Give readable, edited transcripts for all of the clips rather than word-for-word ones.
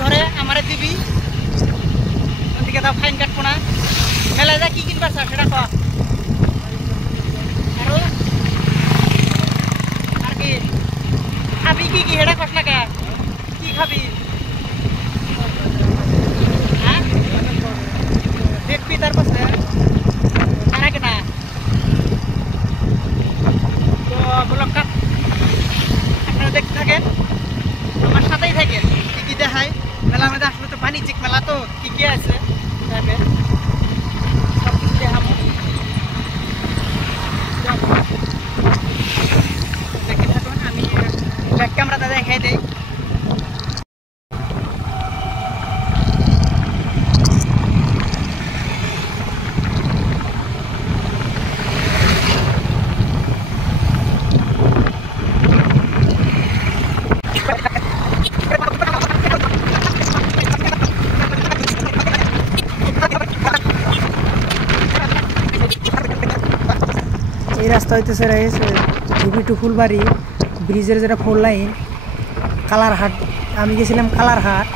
ধরে আমারে দিবি, ওদিকে তাও ফাইন কাটবো না। মেলায় যা কি কিনবার চাস সেটা ক। আর কি খাবি, কি কি সেটা কস না কে? কি খাবি? হ্যাঁ দেখবি তার পাশে নাকি না? তো ব্লগটা আপনারা দেখতে থাকেন, আমার সাথেই থাকেন। কি কি দেখায় মেলার মধ্যে, আসলে তো বাণিজ্যিক মেলা, তো কি কি আছে সব কিছু দেখাবো। দেখতে থাকুন, আমি ব্যাক ক্যামেরাটা দেখাই দেই। এই রাস্তা হইতেছে ধুবি টু ফুলবাড়ি ব্রিজের যেটা 4 লাইন কালারহাট। আমি গেছিলাম কালারহাট,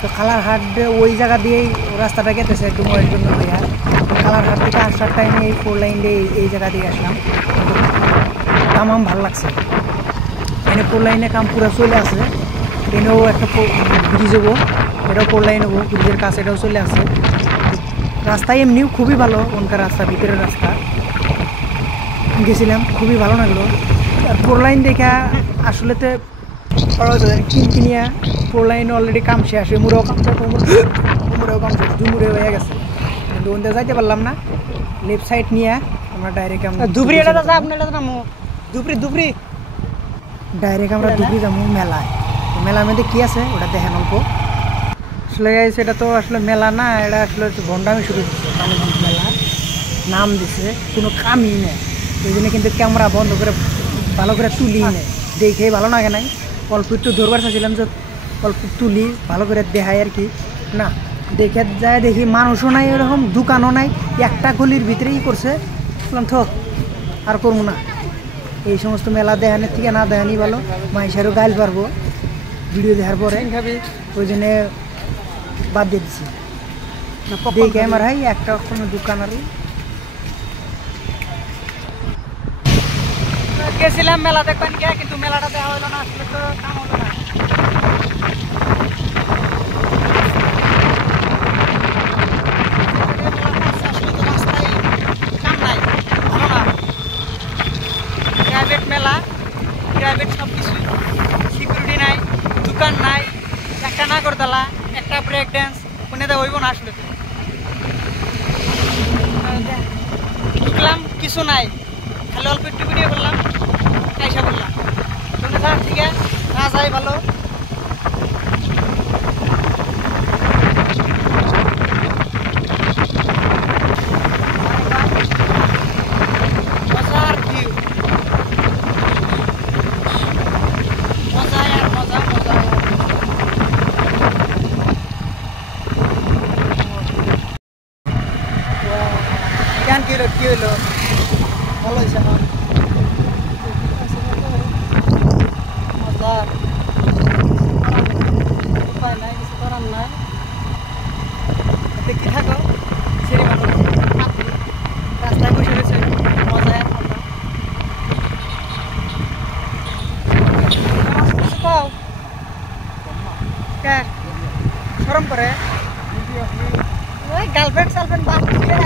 তো কালারহাট ওই জায়গা দিয়েই রাস্তাটা গেতেছে ডুমোরের জন্য ভাইয়া। কালারহাট থেকে আসার টাইমে এই 4 লাইন দিয়ে এই জায়গা দিয়ে আসলাম। তামাম ভালো লাগছে। এখানে 4 লাইনে কাম পুরো চলে আসে। এনেও একটা ব্রিজ হবো, এটাও 4 লাইন হবো, ব্রিজের কাছে এটাও চলে আসে। রাস্তা এমনিও খুবই ভালো, ওনকার রাস্তা ভিতরের রাস্তা গেছিলাম, খুবই ভালো লাগলো। 4 লাইন দেখা আসলে তো কিনকিনিয়া 4 লাইনে অলরেডি কাম শেষ, মুড়েও কাম শেষ, মুড়েও কাম শেষ, দুমুড়ে হয়ে গেছে, কিন্তু ওনতে যাইতে পারলাম না। লেফট সাইড নিয়ে আমরা ডাইরেক্ট ধুবড়ি ধুবড়ি ডাইরেক্ট আমরা ধুবড়ি যাবো মেলায়। মেলার মধ্যে কি আছে ওটা দেখেন অল্প। আসলে সেটা তো আসলে মেলা না, এটা আসলে ভণ্ডামি শুরু দিচ্ছে, বাণিজ্যিক মেলা নাম দিছে, কোনো কামই নেই। এই জন্য কিন্তু ক্যামেরা বন্ধ করে ভালো করে তুলি নেই, দেখে ভালো লাগে নাই। অল্প একটু ধরবার চাইছিলাম যে অল্প তুলি ভালো করে দেখায় আর কি, না দেখে যায় দেখি মানুষও নাই, এরকম দোকানও নাই, একটা গলির ভিতরেই করছে। বললাম থ আর করবো না, এই সমস্ত মেলা দেখানোর থেকে না দেখানি ভালো, মাইসারও গাইল পারবো ভিডিও দেখার পরে, ওই জন্যে বাদ দিয়ে দিচ্ছি। দেখে আমার ভাই একটা কোনো দোকান আর গেছিলাম মেলা দেখবেন কে, কিন্তু মেলাটা দেওয়া হলো না, আসলে তো কাম হলো না। প্রাইভেট মেলা, প্রাইভেট সব কিছু, সিকিউরিটি নাই, দোকান নাই, একটা নাগরদোলা, একটা ব্রেক ড্যান্স, কোনটা হইব না আসলে। ঢুকলাম কিছু নাই, খালি অল্প একটু ভিডিও করলাম, আইসা বললাম ঠিক আছে না যাই ভালো। মজার ভিউ, মজাই আর মজা, মজা গান কি হইলো ভালো হয়েছে না? মজার উপায় নাই, কিছু করার নাই, দেখতে থাকো। সেরি মানুষ রাস্তায় বসে রয়েছে, মজা আর মজা। সরম করে ওই গার্লফ্রেন্ড সালফ্রেন্ড বাদ দিয়ে